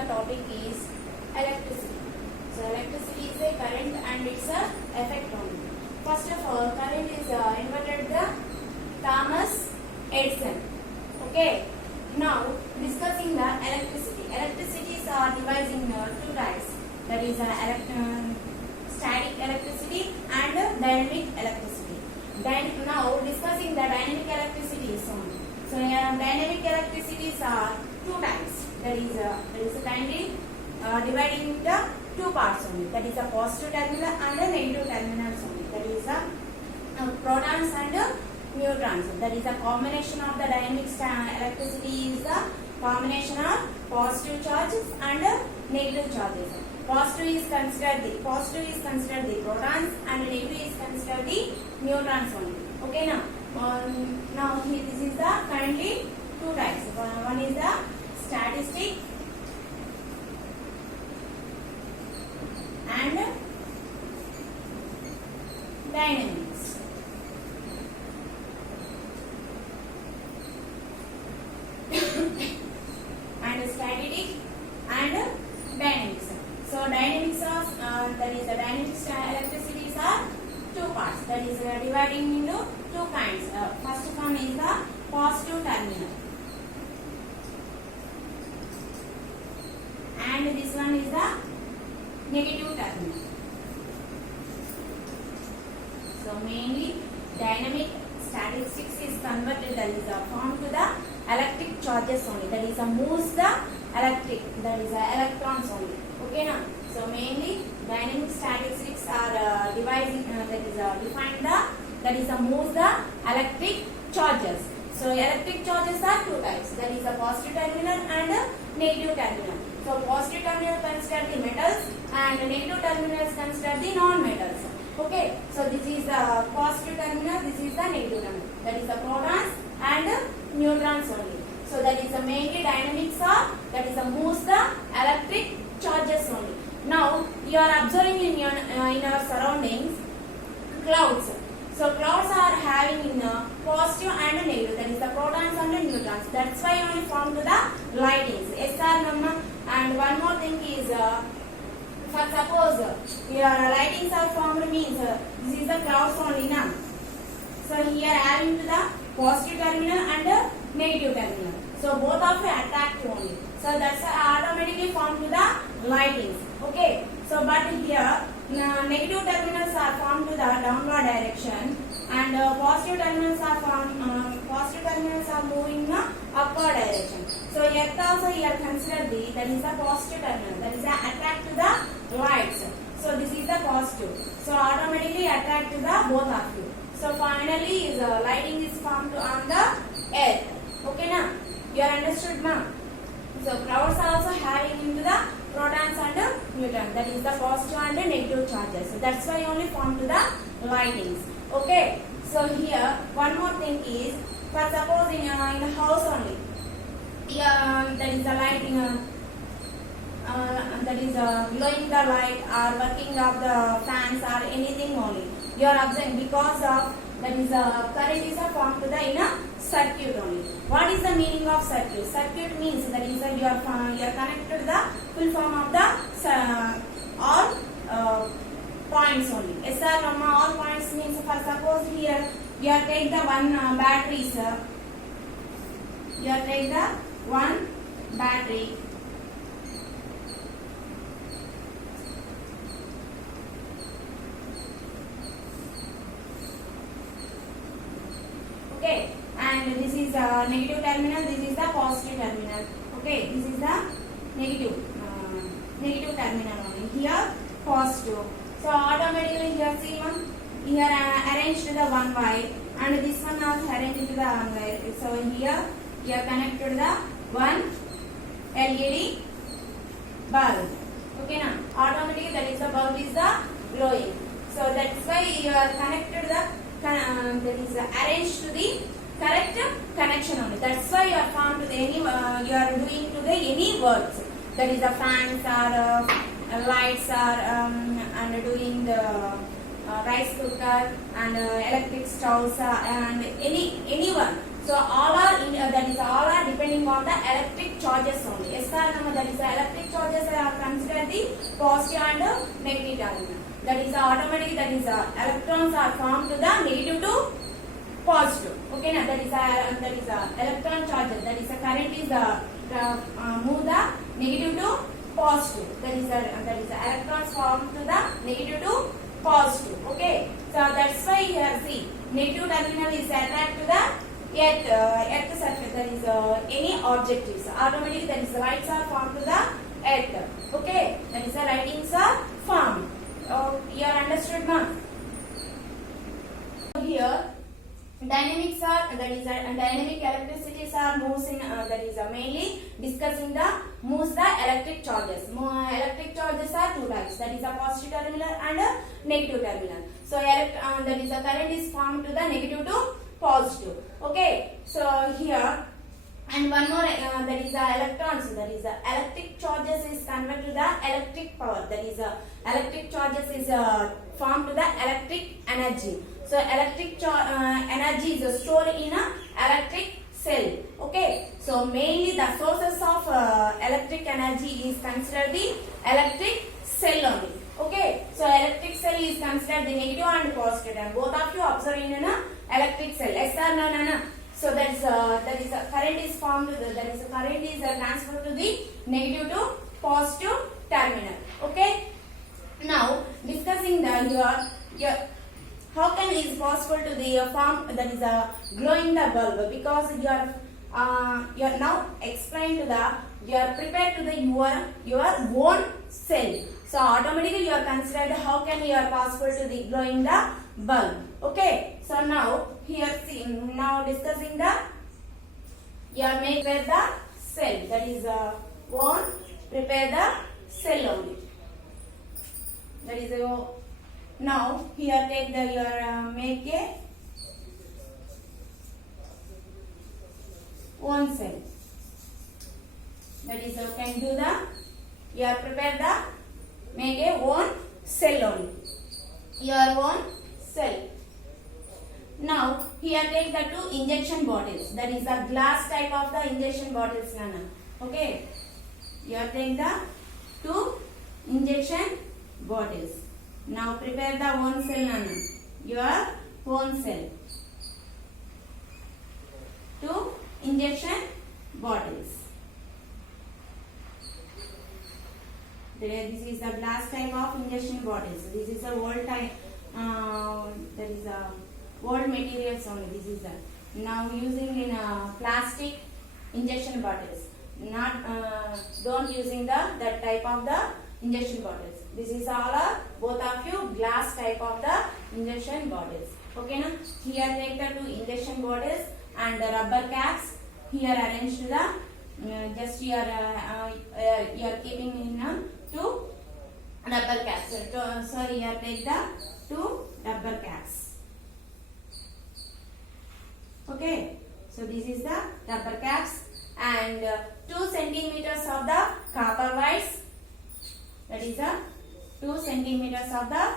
the topic is electricity. So electricity is a current and it's a effect only. First of all, current is invented the Thomas Edison. Okay. Now discussing the electricity. Electricities are divided in two types. That is static electricity and dynamic electricity. Now discussing the dynamic electricity is only. So dynamic electricities are two types. That is kindly dividing into two parts only. That is a positive terminal and a negative terminals only. That is protons and neutrons. That is a combination of the dynamic electricity is the combination of positive charges and negative charges. Positive is considered the protons and negative is considered the neutrons only. Okay, now this is the currently two types. One is the statistic and dynamics. And static and dynamics. So dynamics of that is the dynamic electricities are two parts. That is dividing into two kinds. First one is the positive terminal, and this one is the negative terminal. So mainly dynamic statistics is converted, that is formed to the electric charges only. That is moves the electric, that is electrons only. Okay now. So mainly dynamic statistics are defined moves the electric charges. So electric charges are two types. That is a positive terminal and a negative terminal. So positive terminal consider the metals and negative terminals consider the non-metals. Okay. So this is the positive terminal. This is the negative terminal. That is the protons and neutrons only. So that is the mainly dynamics are, that is the moves the electric charges only. Now you are observing in our surroundings clouds. So clouds are having in positive and negative. That is the protons and neutrons. That's why only formed to the lightings. SR and one more thing is for suppose your lightings are formed means this is the clouds only now. So here having to the positive terminal and negative terminal. So both of them attract only. So that's automatically formed to the lightings. Okay. So but here negative terminals are formed to the downward direction and positive terminals are moving in upward direction. So earth also here consider that is the positive terminal, that is the attract to the lights. So this is the positive. So automatically attract to the both of you. So finally is lighting is formed on the earth. Okay now, you are understood ma'am. So clouds are also having into the protons and neutrons, that is the positive and negative charges. So that's why only formed to the lightings. Okay. So here one more thing is, for suppose in the house only, that is the lighting, that is glowing the light or working of the fans or anything only. You are observing because of that is current is formed to the in a circuit only. What is the meaning of circuit? Circuit means that is you are connected to the full form of the all points only. SR all points means for suppose here you are take the one battery, sir. You are take the one battery. Okay, and this is negative terminal, this is the positive terminal. Okay, this is the negative terminal only. Here positive. So automatically here see one, here arranged to the one wire and this one also arranged to the one wire. So here you are connected to the one LED bulb. Okay now, automatically that is the bulb is the glowing. So that's why you are connected to the that is arranged to the correct connection only. That's why you are found to the any you are doing to the any works. That is the fans or lights are and doing the rice cooker and electric stoves and anyone. So all are that is all are depending on the electric charges only. SR number, that is the electric charges are considered the positive and negative terminal. That is automatically, that is electrons are formed to the negative to positive. Okay, now that is electron charges. That is the current is move the negative to positive. That is the electrons formed to the negative to positive. Okay, so that's why here see negative terminal is attracted to the earth surface. That is any objectives. Automatically, that is the lights are formed to the earth. Okay, that is the lightings are formed. You are understood, ma'am? Here dynamics are, that is dynamic electricities are moves in that is mainly discussing the moves the electric charges. Electric charges are two types, that is a positive terminal and a negative terminal. So that is the current is formed to the negative to positive. Okay, so here and one more that is the electrons, that is the electric charges is converted to the electric power. That is electric charges is formed to the electric energy. So electric energy is stored in a electric cell. Okay, so mainly the sources of electric energy is considered the electric cell only. Okay, so electric cell is considered the negative and positive, and both of you observe in an electric cell. Yes or no? So that is current is formed. That is current is transferred to the negative to positive terminal. Okay. Now discussing your how can it is possible to the form, that is glowing the bulb, because you are now explained to the, you are prepared to the your own cell. So automatically you are considered how can you are possible to the glowing the bulb. Okay. So now here see, now discussing the, you are made with the cell, that is own prepare the cell only. That is now here take the your make a own cell. That is can do the, you are prepare the make a own cell only, your own cell. Now here take the two injection bottles, that is the glass type of the injection bottles, Nana. Okay, here take the two injection bottles. Now prepare the one cell, Nana, your own cell. Two injection bottles. This is the glass type of injection bottles. This is the old type. That is the old materials only. This is the now using in plastic injection bottles. Not don't using that type of the injection bottles. This is all both of you glass type of the injection bottles. Okay, now here take the two injection bottles and the rubber caps. Here arranged the just you are keeping in two rubber caps. So here take the two rubber caps. Okay, so this is the rubber caps and 2 centimeters of the copper wires. That is the 2 centimeters of the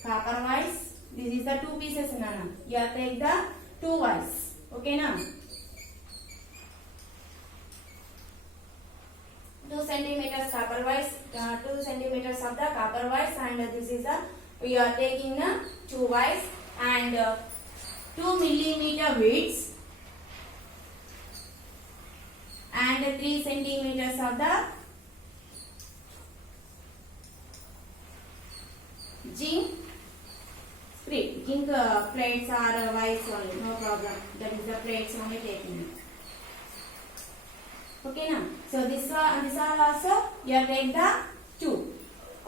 copper wires. This is the two pieces, Nana. You take the two wires. Okay, now 2 centimeters copper wires, 2 centimeters of the copper wires, and this is the, we are taking two wires and 2 millimeter widths and 3 centimeters of the zinc split. Zinc plates are wires only, no problem. That is the plates only taking. Okay, now so this one also you take the 2.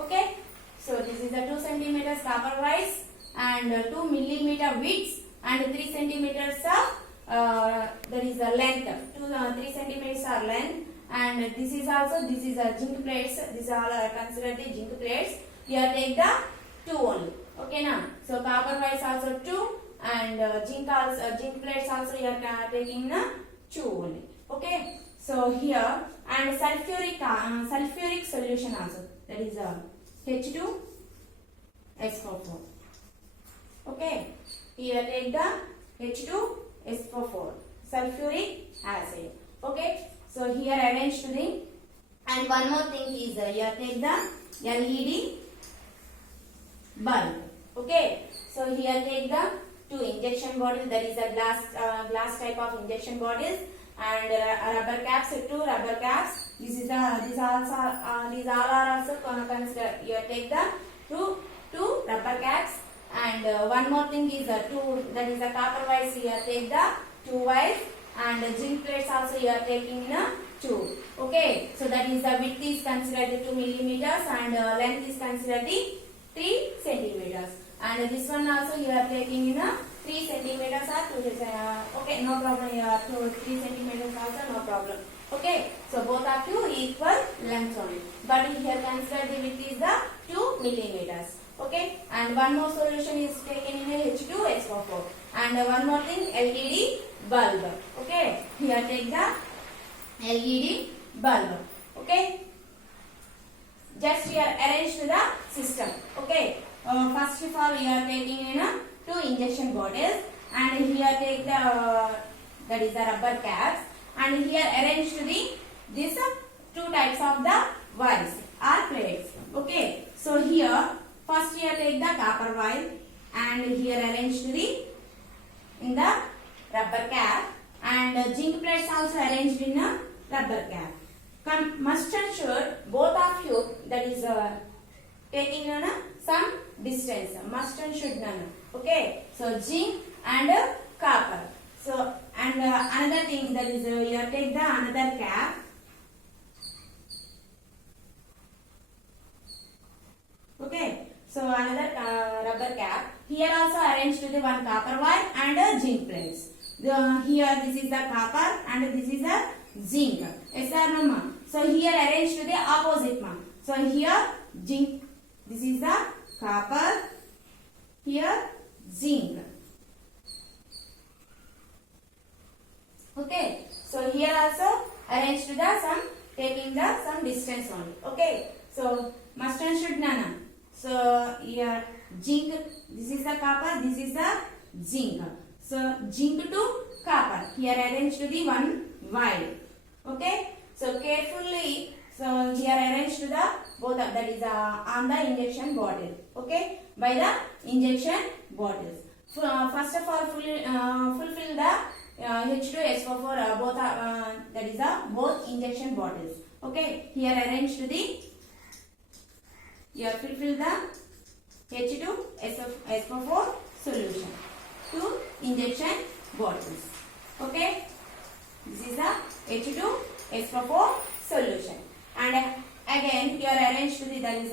Okay, so this is the 2 centimeters copper wires and 2 millimeter widths and 3 centimeters of that is the length. 3 centimeters are length, and this is also, this is a zinc plates. These are considered the zinc plates. Here take the 2 only. Okay, now so copper wires also 2 and zinc plates also you are taking 2 only. Okay, so here and sulfuric solution also, that is H2SO4. Okay, here take the H2SO4 sulfuric acid. Okay, so here arranged the, and one more thing is here take the LED bulb. Okay, so here take the two injection bottles, that is a glass type of injection bottles, and rubber caps, two rubber caps. These all are also considered. Here take the two rubber caps, and one more thing is two, that is a copper wires. Here take the two wires, and zinc plates also you are taking in a 2. Okay, so that is the width is considered the 2 millimeters, and length is considered the 3 centimeters, and this one also you are taking in a 3 centimeters or 2 okay, no problem. You are 3 centimeters also no problem. Okay, so both are two equal lengths only, but here consider the width is the 2 millimeters. Okay, and one more solution is taken in a H2SO4, and one more thing, LED bulb. Okay, here take the LED bulb. Okay, just here arrange the system. Okay, first of all we are taking in a two injection bottles, and here take the that is the rubber caps, and here arrange this two types of the wires or plates. Okay, so here first here take the copper wire, and here arrange in the rubber cap, and zinc plates also arranged in a rubber cap. Must ensure both of you, that is taking on some distance. Must and should none. Okay, so zinc and copper. So and another thing, that is you take the another cap. Okay, so another rubber cap. Here also arranged to the one copper wire and zinc plates. Here this is the copper and this is the zinc. Yes or no, ma? So here arranged to the opposite, ma. So here zinc. This is the copper. Here zinc. Okay. So here also arranged to the some taking the some distance only. Okay. So must and should none. So here zinc. This is the copper. This is the zinc. So zinc to copper. Here arranged to the one wire. Okay. So carefully. So here arranged to the both of, that is on the injection bottle. Okay. By the injection bottles. First of all, fulfill the H2SO4 both that is both injection bottles. Okay. Here arranged to the, here fulfill the H2SO4 solution to injection bottles. Okay, this is the H2SO4 solution, and again you are arranged to the, that is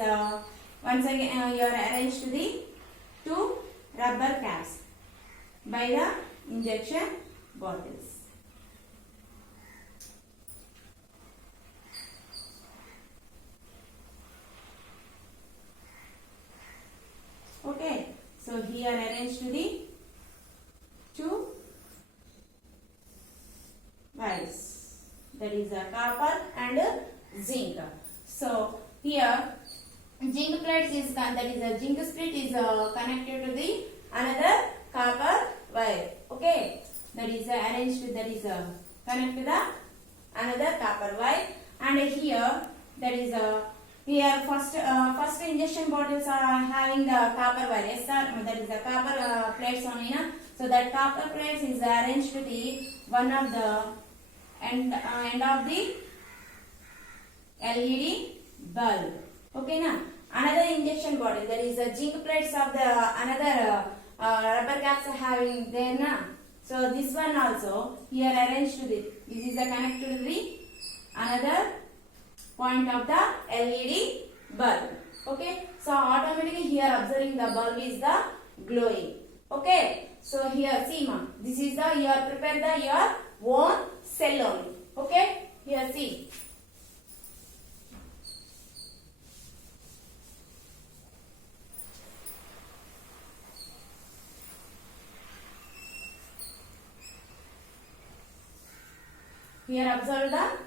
once again you are arranged to the two rubber caps by the injection bottles. Okay, so here arranged to the two wires, that is a copper and zinc. So here zinc plates is, that is a zinc split is connected to the another copper wire. Okay, that is arranged to, that is connected to the another copper wire, and here that is here first injection bottles are having the copper wire. Yes, sir, that is the copper plates only, na? So that copper plates is arranged to the one of the end of the LED bulb. Okay, na? Another injection bottle, that is the zinc plates of the another rubber caps are having there, na? So this one also here arranged to the, this is connected to the another point of the LED bulb. Okay, so automatically here observing the bulb is the glowing. Okay, so here see, ma, this is the, you are prepare the your own cell only. Okay, here see. Here observe the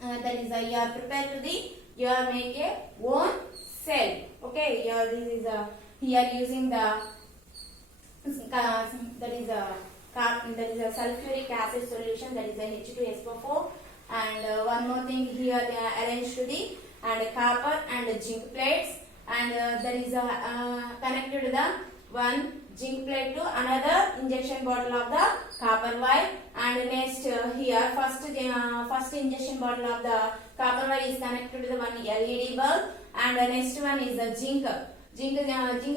that is you are prepared to the, you are make a own cell. Okay, here this is here using the that is a sulfuric acid solution condition, that is a H2SO4. And one more thing here, they are arranged to the and copper and zinc plates, and there is a connected to the one zinc plate to another injection bottle of the copper wire, and next here first injection bottle of the copper wire is connected to the one LED bulb, and the next one is the zinc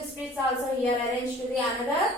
splits also here arranged to the another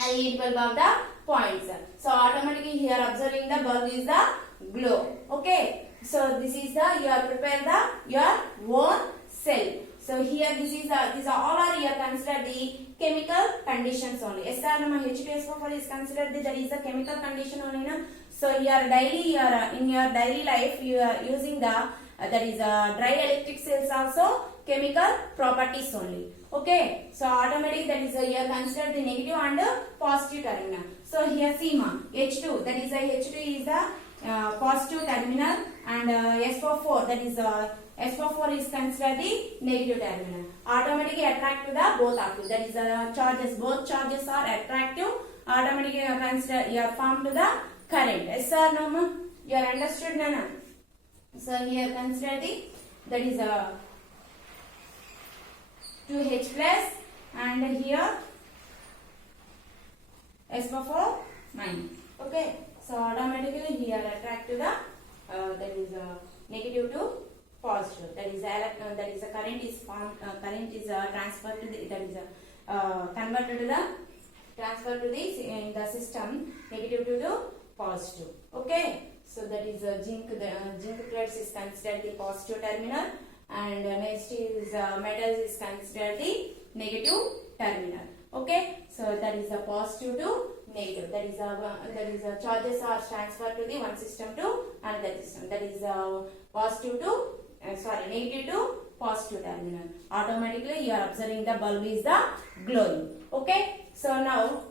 LED bulb of the points. So automatically here observing the bulb is the glow. Okay, so this is the you are prepare the your own cell. So here these are all are here considered the chemical conditions only. SR number H2SO4 is considered that is the chemical condition only. Na? So here daily in your daily life you are using the that is dry electric cells also chemical properties only. Okay, so automatically that is here considered the negative and positive terminal. So here sigma H2, that is H2 is the positive terminal, and SO4, that is SO4 is considered the negative terminal. Automatically attract to the both of you, that is charges, both charges are attractive. Automatically you are formed to the current. Yes sir, no ma? You are understood, Nana? So here consider the that is 2H plus, and here SO4 minus. Okay, so automatically here attract to the that is negative to positive. That is the current is formed. Current is transferred to the that is converted to the transfer to the in the system negative to the positive. Okay, so that is zinc. The zinc plates is considered the positive terminal, and next is metals is considered the negative terminal. Okay, so that is a positive to negative. That is charges are transferred to the one system to another system. That is positive to negative to positive terminal. Automatically you are observing the bulb is the glowing. Okay, so now